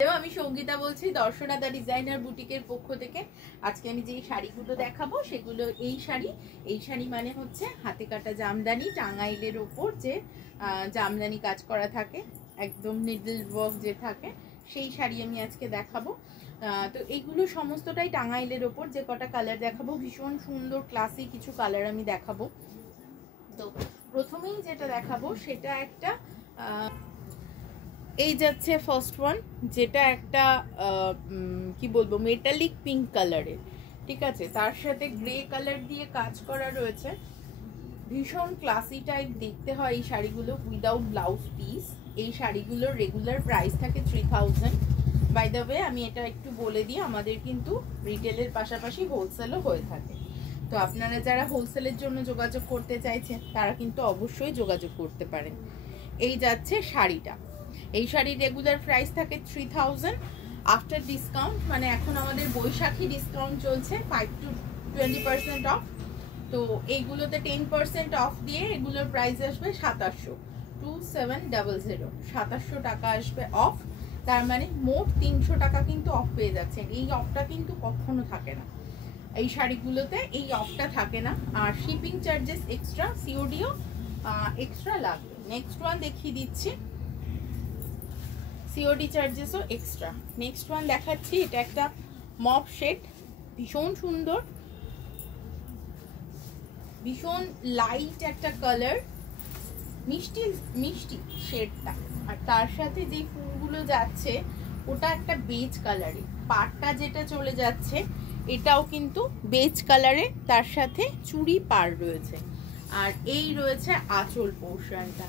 আমি সঙ্গীতা বলছি দর্শনা দা ডিজাইনার বুটিকের পক্ষ থেকে। আজকে আমি যে শাড়িগুলো দেখাবো সেগুলো এই শাড়ি মানে হচ্ছে হাতে কাটা জামদানি, টাঙ্গাইলের ওপর যে জামদানি কাজ করা থাকে, একদম নিডল ওয়ার্ক যে থাকে, সেই শাড়ি আমি আজকে দেখাবো। তো এইগুলো সমস্তটাই টাঙ্গাইলের ওপর। যে কটা কালার দেখাবো ভীষণ সুন্দর ক্লাসি কিছু কালার আমি দেখাবো। তো প্রথমেই যেটা দেখাবো সেটা একটা এই যাচ্ছে ফার্স্ট ওয়ান, যেটা একটা কি বলবো মেটালিক পিঙ্ক কালারের, ঠিক আছে, তার সাথে গ্রে কালার দিয়ে কাজ করা রয়েছে। ভীষণ ক্লাসি টাইপ দেখতে হয় এই শাড়িগুলো, উইদাউট ব্লাউজ পিস। এই শাড়িগুলোর রেগুলার প্রাইস থাকে 3000। বাই দ্য ওয়ে আমি এটা একটু বলে দিই, আমাদের কিন্তু রিটেলের পাশাপাশি হোলসেলও হয়ে থাকে। তো আপনারা যারা হোলসেলের জন্য যোগাযোগ করতে চাইছেন তারা কিন্তু অবশ্যই যোগাযোগ করতে পারেন। এই যাচ্ছে শাড়িটা। এই শাড়ির রেগুলার প্রাইস থাকে 3000 আফটার ডিসকাউন্ট, মানে এখন আমাদের বৈশাখী ডিসকাউন্ট চলছে 5 to 20% অফ। তো এইগুলোতে 10% অফ দিয়ে এগুলোর প্রাইস আসবে 2700 2700 টাকা আসবে অফ। তার মানে মোট 300 টাকা কিন্তু অফ পেয়ে যাচ্ছেন। এই অফটা কিন্তু কখনো থাকে না এই শাড়িগুলোতে, এই অফটা থাকে না। আর শিপিং চার্জেস এক্সট্রা, সিওডিও এক্সট্রা লাগবে। নেক্সট ওয়ান দেখিয়ে দিচ্ছি, সিওডি চার্জেসও এক্সট্রা। নেক্সট ওয়ান দেখাচ্ছি, এটা একটা মপ শেড, ভীষণ সুন্দর, ভীষণ লাইট একটা কালার, মিষ্টি মিষ্টি শেডটা। আর তার সাথে যে ফুলগুলো যাচ্ছে ওটা একটা বেজ কালারে, পাড়টা যেটা চলে যাচ্ছে এটাও কিন্তু বেজ কালারে, তার সাথে চুড়ি পাড় রয়েছে। আর এই রয়েছে আঁচল পোর্শনটা,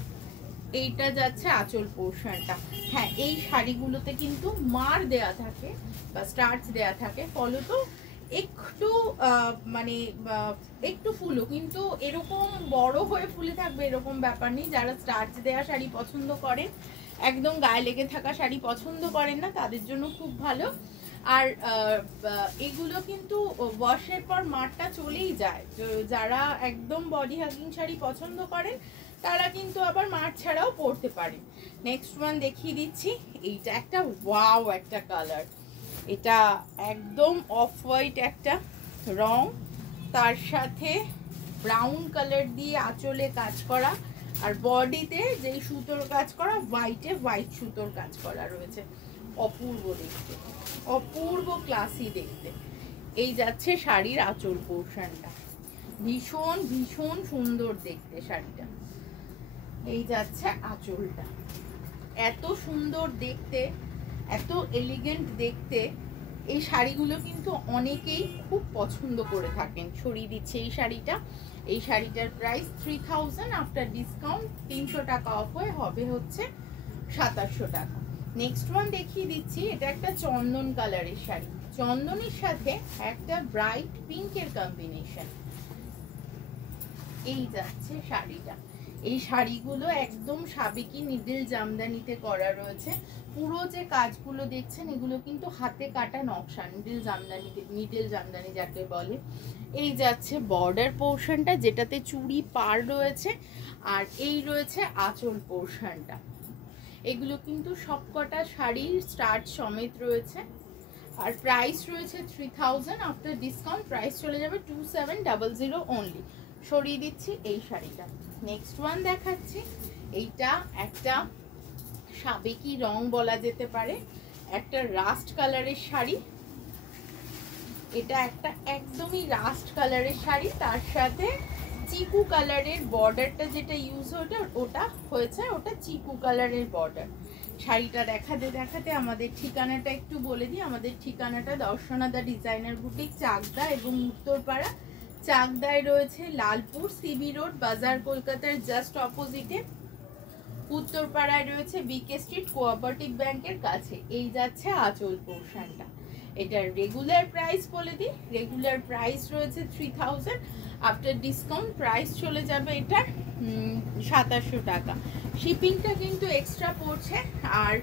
এইটা যাচ্ছে আঁচল পোর্শনটা। হ্যাঁ, এই শাড়িগুলোতে কিন্তু মার দেয়া থাকে বা স্টার্চ দেয়া থাকে, ফলত একটু মানে একটু ফুলো, কিন্তু এরকম বড় হয়ে ফুলে থাকবে এরকম ব্যাপার নেই। যারা স্টার্চ দেয়া শাড়ি পছন্দ করেন, একদম গায়ে লেগে থাকা শাড়ি পছন্দ করেন না, তাদের জন্য খুব ভালো। আর এগুলো কিন্তু ওয়াশের পর মারটা চলেই যায়। যারা একদম বডি হাগিং শাড়ি পছন্দ করেন তারা কিন্তু আবার মার ছাড়াও পরতে পারে। নেক্সট ওয়ান দেখিয়ে দিচ্ছি, এইটা একটা ওয়াও একটা কালার, এটা একদম অফ হোয়াইট একটা রং, তার সাথে ব্রাউন কালার দিয়ে আঁচলে কাজ করা, আর বডিতে যেই সুতোর কাজ করা হোয়াইটে হোয়াইট সুতোর কাজ করা রয়েছে। অপূর্ব দেখতে, অপূর্ব ক্লাসি দেখতে। এই যাচ্ছে শাড়ির আঁচল পোর্শনটা, ভীষণ ভীষণ সুন্দর দেখতে শাড়িটা। এই যাচ্ছে আঁচলটা, এত সুন্দর দেখতে, এত এলিগেন্ট দেখতে। এই শাড়িগুলো কিন্তু অনেকেই খুব পছন্দ করে থাকেন। ছড়িয়ে দিচ্ছে এই শাড়িটা। এই শাড়িটার প্রাইস 3000, আফটার ডিসকাউন্ট 300 টাকা অফ হয়ে হবে হচ্ছে 2700 টাকা। নেক্সট ওয়ান দেখিয়ে দিচ্ছি, এটা একটা চন্দন কালারের শাড়ি, চন্দনের সাথে একটা ব্রাইট পিঙ্কের কম্বিনেশন। এই যাচ্ছে শাড়িটা। এই শাড়িগুলো একদম সাবেকি নিডল জামদানিতে করা রয়েছে। পুরো যে কাজগুলো দেখছেন এগুলো কিন্তু হাতে কাটা নকশা, নিডল জামদানি যাকে বলে। এই যাচ্ছে বর্ডার পোর্শনটা, যেটাতে চুড়ি পাড় রয়েছে, আর এই রয়েছে আঁচল পোর্শনটা। এগুলো কিন্তু সবকটা শাড়ির স্টার্ট সমেত রয়েছে। আর প্রাইস রয়েছে 3000, আফটার ডিসকাউন্ট প্রাইস চলে যাবে 2700 অনলি। সরিয়ে দিচ্ছি এই শাড়িটা। নেক্সট ওয়ান দেখাচ্ছি, এইটা একটা সাবেকি রং বলা যেতে পারে, একটা রাস্ট কালারের শাড়ি। এটা একটা একদমই রাস্ট কালারের শাড়ি, তার সাথে চিকু কালারের বর্ডারটা যেটা ইউজ ওটা হয়েছে, ওটা চিকু কালারের বর্ডার। শাড়িটা দেখাতে দেখাতে আমাদের ঠিকানাটা একটু বলে দিই। আমাদের ঠিকানাটা দর্শনা দা ডিজাইনার বুটিক, চাকদা এবং উত্তরপাড়া। চাকদায় রয়েছে লালপুর সিবি রোড বাজার, কলকাতার জাস্ট অপোজিটে। উত্তরপাড়ায় রয়েছে বিকে স্ট্রিট কোঅপারেটিভ ব্যাংকের কাছে। এই যাচ্ছে আঁচল পোর্শনটা। এটার রেগুলার প্রাইস বলে দিই, রেগুলার প্রাইস রয়েছে 3000, আফটার ডিসকাউন্ট প্রাইস চলে যাবে এটা 2700 টাকা। শিপিংটা কিন্তু এক্সট্রা পড়ছে। আর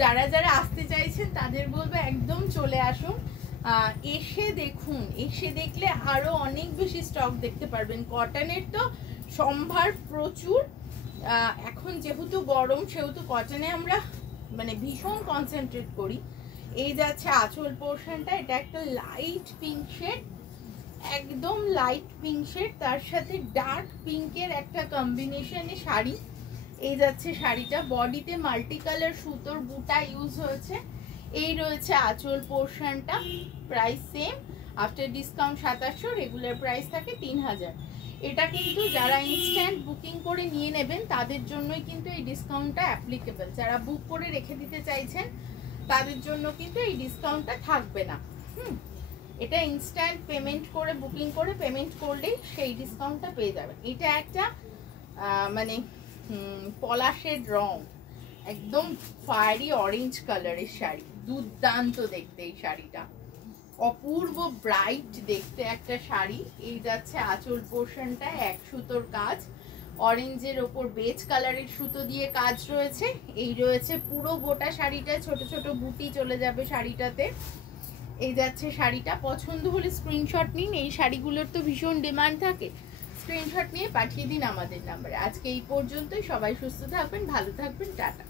যারা যারা আসতে চাইছেন তাদের বলবো একদম চলে আসুন, এসে দেখুন, এসে দেখলে আরো অনেক বেশি স্টক দেখতে পারবেন। কটনের তো সম্ভার প্রচুর, এখন যেহেতু গরম সেহেতু কটনে আমরা মানে ভীষণ কনসেন্ট্রেট করি। এই যাচ্ছে আঁচল পোর্শনটা, এটা একটা লাইট পিঙ্ক শেড, একদম লাইট পিঙ্ক শেড, তার সাথে ডার্ক পিঙ্কের একটা কম্বিনেশনে শাড়ি। এই যাচ্ছে শাড়িটা, বডিতে মাল্টি কালার সুতোর বুটা ইউজ হয়েছে। এই রয়েছে আঁচল পোর্শনটা, price same, after discount 2700, regular price থাকে 3000। এটা কিন্তু যারা ইনস্ট্যান্ট বুকিং করে নিয়ে নেবেন তাদের জন্যই কিন্তু এই ডিসকাউন্টটা অ্যাপ্লিকেবল। যারা বুক করে রেখে দিতে চাইছেন তাদের জন্য কিন্তু এই ডিসকাউন্টটা থাকবে না। এটা ইনস্ট্যান্ট পেমেন্ট করে বুকিং করে পেমেন্ট করলেই সেই ডিসকাউন্টটা পেয়ে যাবেন। এটা একটা মানে পলাশের রং, একদম ফায়ারি অরেঞ্জ কালারের শাড়ি, দুর্দান্ত দেখতে এই শাড়িটা, অপূর্ব ব্রাইট দেখতে একটা শাড়ি। এই যাচ্ছে আঁচল পোর্শনটা, এক সুতোর কাজ, অরেঞ্জের ওপর বেজ কালারের সুতো দিয়ে কাজ রয়েছে। এই রয়েছে পুরো গোটা শাড়িটা, ছোট ছোট বুটি চলে যাবে শাড়িটাতে। এই যাচ্ছে শাড়িটা, পছন্দ হলে স্ক্রিনশট নিন, এই শাড়িগুলোর তো ভীষণ ডিমান্ড থাকে, স্ক্রিনশট নিয়ে পাঠিয়ে দিন আমাদের নাম্বারে। আজকে এই পর্যন্তই, সবাই সুস্থ থাকবেন, ভালো থাকবেন, টাটা।